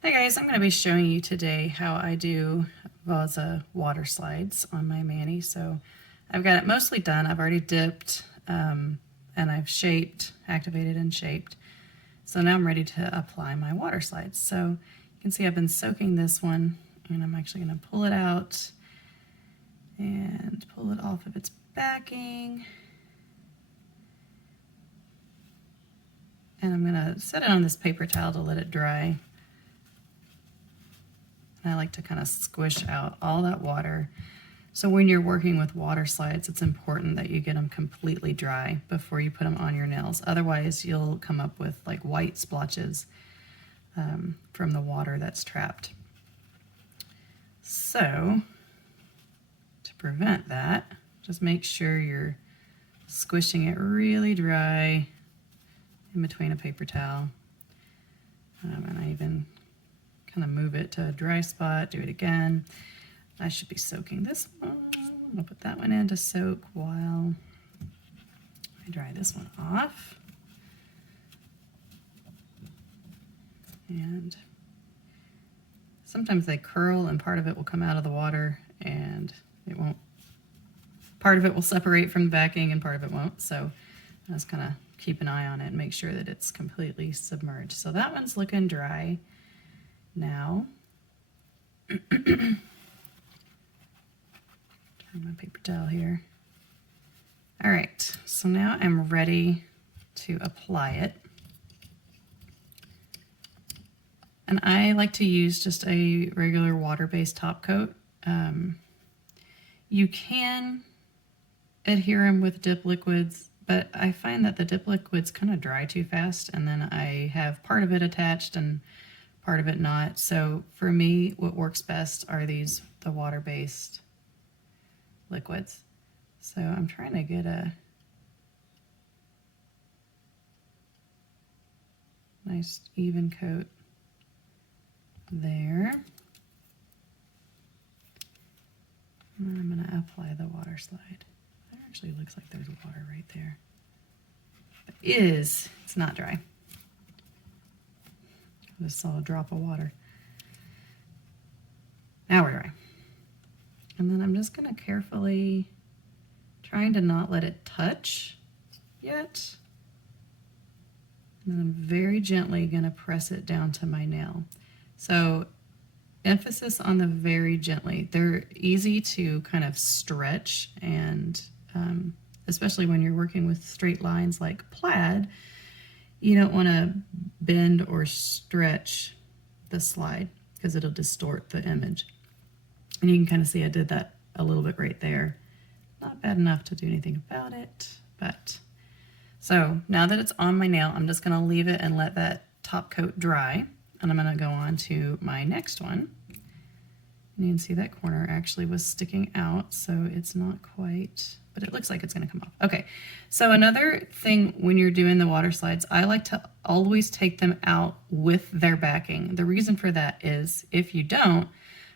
Hey guys, I'm going to be showing you today how I do Vaza water slides on my mani. So I've got it mostly done. I've already dipped and I've shaped, activated and shaped. So now I'm ready to apply my water slides. So you can see I've been soaking this one, and I'm actually going to pull it out and pull it off of its backing. And I'm going to set it on this paper towel to let it dry. I like to kind of squish out all that water. So when you're working with water slides, it's important that you get them completely dry before you put them on your nails. Otherwise, you'll come up with like white splotches from the water that's trapped. So to prevent that, just make sure you're squishing it really dry in between a paper towel. And I even kind of move it to a dry spot, do it again. I should be soaking this one. I'm gonna put that one in to soak while I dry this one off. And sometimes they curl and part of it will come out of the water and it won't, part of it will separate from the backing and part of it won't. So I just kind of keep an eye on it and make sure that it's completely submerged. So that one's looking dry now. Turn my paper towel here. All right, so now I'm ready to apply it. And I like to use just a regular water-based top coat. You can adhere them with dip liquids, but I find that the dip liquids kind of dry too fast, and then I have part of it attached and part of it not. So for me, what works best are the water-based liquids. So I'm trying to get a nice even coat there. And I'm going to apply the water slide. There actually looks like there's water right there. But it's not dry. I just saw a drop of water. Now we're dry. And then I'm just going to carefully, trying to not let it touch yet. And then I'm very gently going to press it down to my nail. So emphasis on the very gently. They're easy to kind of stretch, and especially when you're working with straight lines like plaid, you don't want to bend or stretch the slide because it'll distort the image. And you can kind of see I did that a little bit right there. Not bad enough to do anything about it, but so now that it's on my nail, I'm just going to leave it and let that top coat dry, and I'm going to go on to my next one. And you can see that corner actually was sticking out, so it's not quite, but it looks like it's going to come off. Okay, so another thing when you're doing the water slides, I like to always take them out with their backing. The reason for that is if you don't,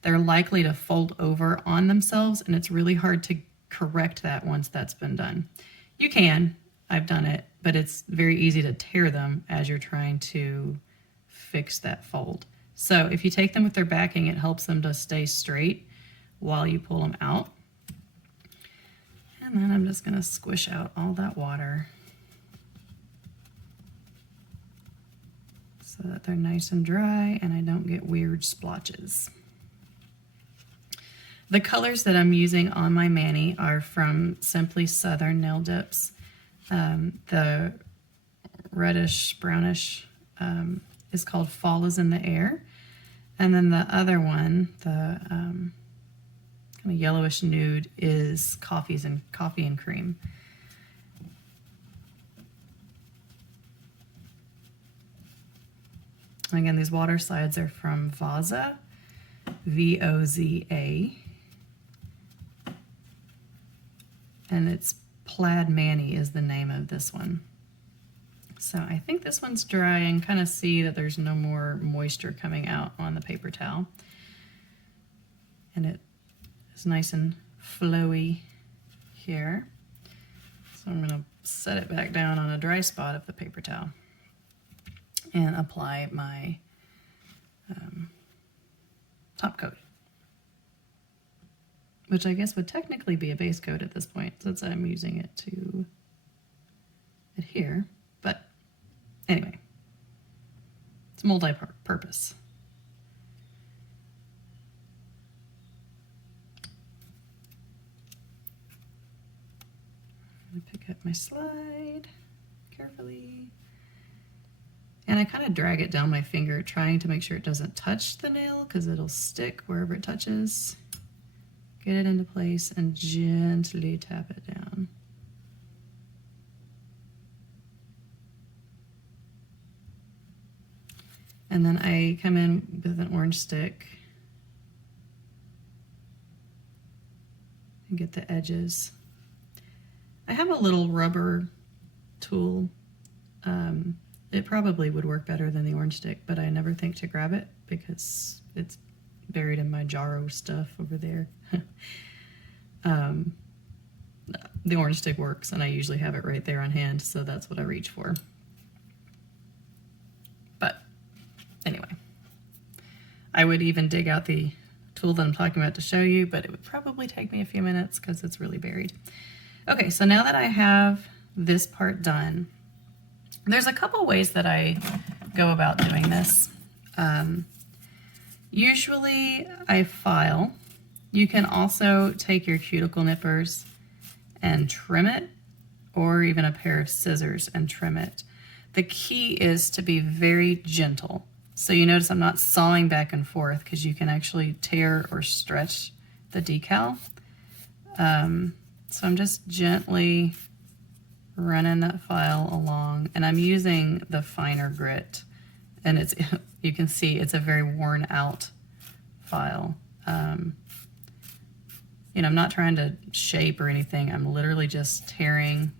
they're likely to fold over on themselves, and it's really hard to correct that once that's been done. You can, I've done it, but it's very easy to tear them as you're trying to fix that fold. So if you take them with their backing, it helps them to stay straight while you pull them out. And then I'm just going to squish out all that water so that they're nice and dry and I don't get weird splotches. The colors that I'm using on my mani are from Simply Southern Nail Dips. The reddish brownish is called Fall is in the Air. And then the other one, the kind of yellowish nude, is Coffee and Cream. And again, these water slides are from Vaza, V-O-Z-A. And it's Plaid Mani is the name of this one. So I think this one's dry, and kind of see that there's no more moisture coming out on the paper towel. And it is nice and flowy here. So I'm going to set it back down on a dry spot of the paper towel and apply my top coat, which I guess would technically be a base coat at this point since I'm using it to adhere, but anyway, it's multi-purpose. I'm gonna pick up my slide carefully, and I kind of drag it down my finger, trying to make sure it doesn't touch the nail because it'll stick wherever it touches. Get it into place and gently tap it down. And then I come in with an orange stick and get the edges. I have a little rubber tool. It probably would work better than the orange stick, but I never think to grab it because it's buried in my Jaro stuff over there. The orange stick works, and I usually have it right there on hand, so that's what I reach for. But anyway, I would even dig out the tool that I'm talking about to show you, but it would probably take me a few minutes because it's really buried. Okay, so now that I have this part done, there's a couple ways that I go about doing this. Usually I file. You can also take your cuticle nippers and trim it, or even a pair of scissors and trim it. The key is to be very gentle. So you notice I'm not sawing back and forth because you can actually tear or stretch the decal. So I'm just gently running that file along, and I'm using the finer grit, and it's, you can see it's a very worn out file. You know, I'm not trying to shape or anything. I'm literally just tearing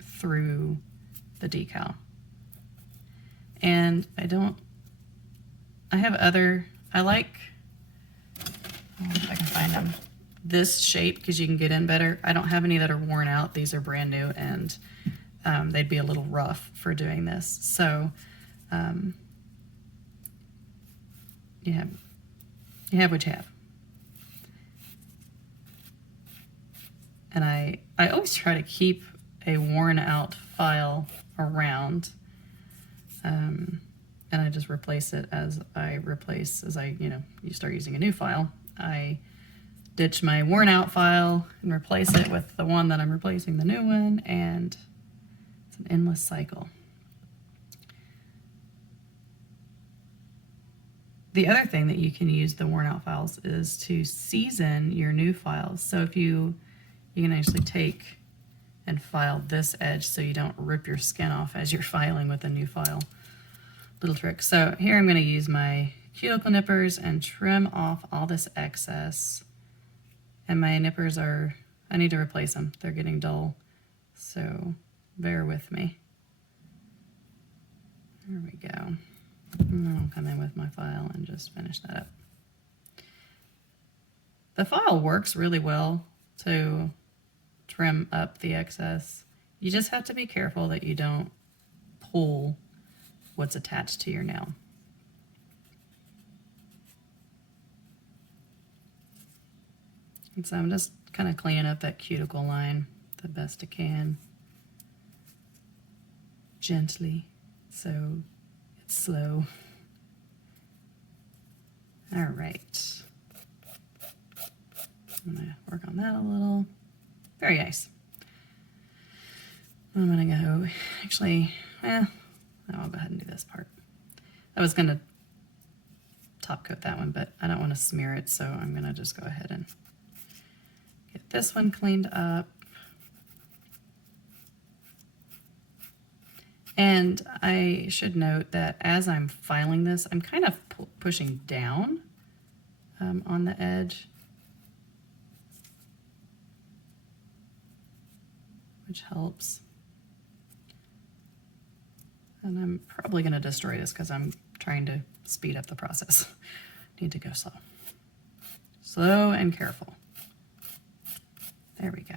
through the decal. And I like, if I can find them, this shape because you can get in better. I don't have any that are worn out. These are brand new, and they'd be a little rough for doing this. So you have what you have. And I always try to keep a worn out file around, and I just replace it as you start using a new file. I ditch my worn out file and replace it with the one that I'm replacing the new one, and it's an endless cycle. The other thing that you can use the worn out files is to season your new files. So if you can actually take and file this edge so you don't rip your skin off as you're filing with a new file. Little trick. So here I'm going to use my cuticle nippers and trim off all this excess. And my nippers I need to replace them. They're getting dull. So bear with me. There we go. And then I'll come in with my file and just finish that up. The file works really well to trim up the excess. You just have to be careful that you don't pull what's attached to your nail. And so I'm just kind of cleaning up that cuticle line the best I can. Gently, so it's slow. All right. I'm gonna work on that a little. Very nice. I'm gonna go, actually, I'll go ahead and do this part. I was gonna top coat that one, but I don't want to smear it, so I'm gonna just go ahead and get this one cleaned up. And I should note that as I'm filing this, I'm kind of pushing down on the edge, which helps. And I'm probably going to destroy this because I'm trying to speed up the process. Need to go slow. Slow and careful. There we go.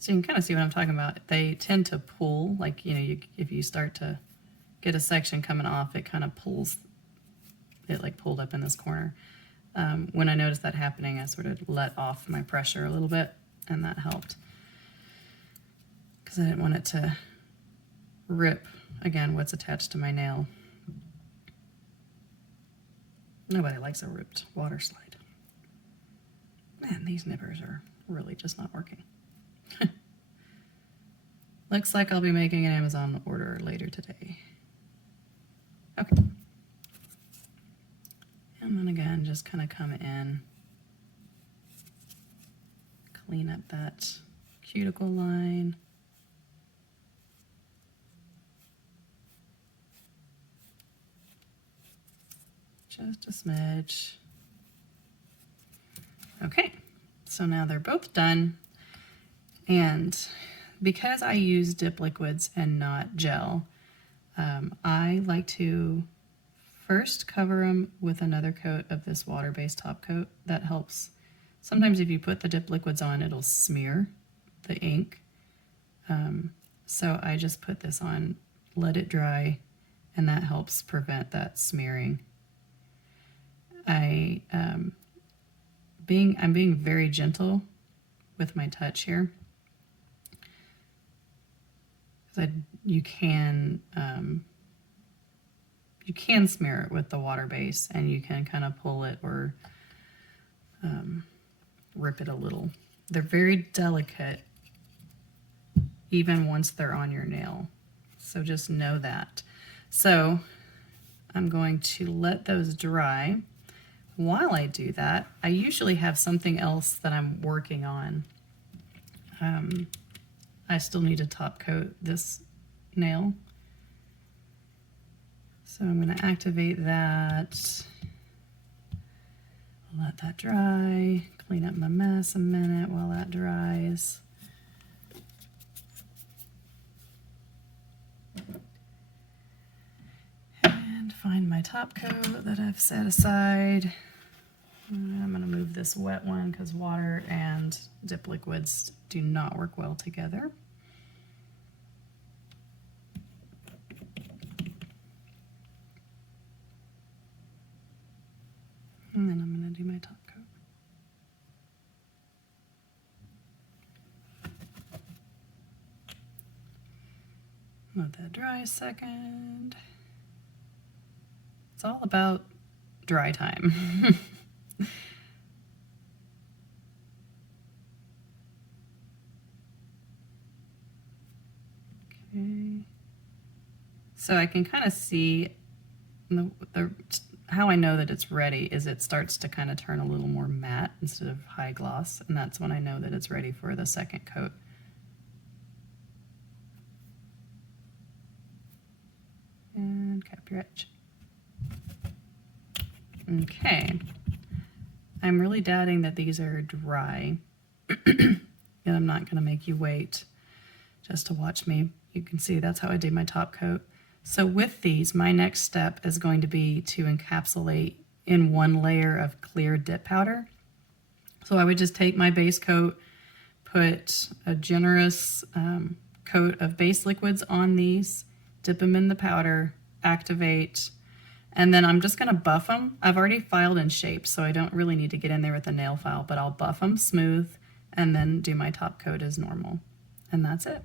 So you can kind of see what I'm talking about. They tend to pull, like, you know, if you start to get a section coming off, it kind of pulls, it like pulled up in this corner. When I noticed that happening, I sort of let off my pressure a little bit, and that helped. Because I didn't want it to rip, again, what's attached to my nail. Nobody likes a ripped water slide. Man, these nippers are really just not working. Looks like I'll be making an Amazon order later today. Okay. And then again, just kind of come in, clean up that cuticle line. Just a smidge. Okay, so now they're both done. And because I use dip liquids and not gel, I like to first cover them with another coat of this water-based top coat. That helps. Sometimes if you put the dip liquids on, it'll smear the ink. So I just put this on, let it dry, and that helps prevent that smearing. I'm being very gentle with my touch here. You can smear it with the water base, and you can kind of pull it or rip it a little. They're very delicate even once they're on your nail, so just know that. So I'm going to let those dry. While I do that, I usually have something else that I'm working on. I still need to top coat this nail. So I'm going to activate that, let that dry, clean up my mess a minute while that dries. And find my top coat that I've set aside. I'm going to move this wet one because water and dip liquids do not work well together. And then I'm going to do my top coat. Let that dry a second. It's all about dry time. Okay. So I can kind of see how I know that it's ready is it starts to kind of turn a little more matte instead of high gloss, and that's when I know that it's ready for the second coat. And cap your edge. Okay. I'm really doubting that these are dry, and I'm not going to make you wait just to watch me. You can see that's how I did my top coat. So with these, my next step is going to be to encapsulate in one layer of clear dip powder. So I would just take my base coat, put a generous coat of base liquids on these, dip them in the powder, activate, and then I'm just going to buff them. I've already filed in shape, so I don't really need to get in there with a nail file, but I'll buff them smooth and then do my top coat as normal. And that's it.